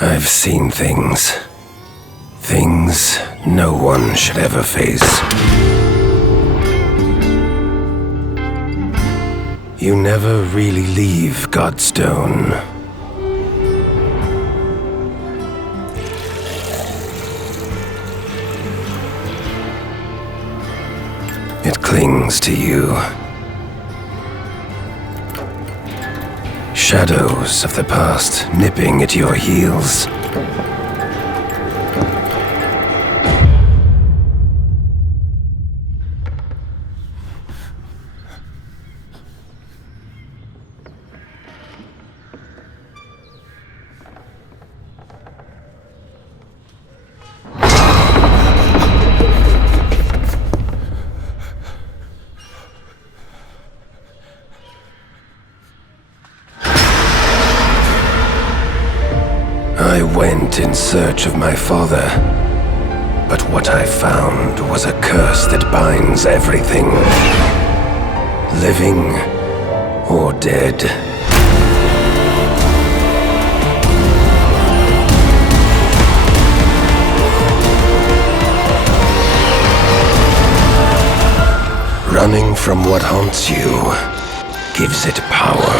I've seen things. Things no one should ever face. You never really leave Godstone. It clings to you. Shadows of the past nipping at your heels. I went in search of my father, but what I found was a curse that binds everything, living or dead. Running from what haunts you gives it power.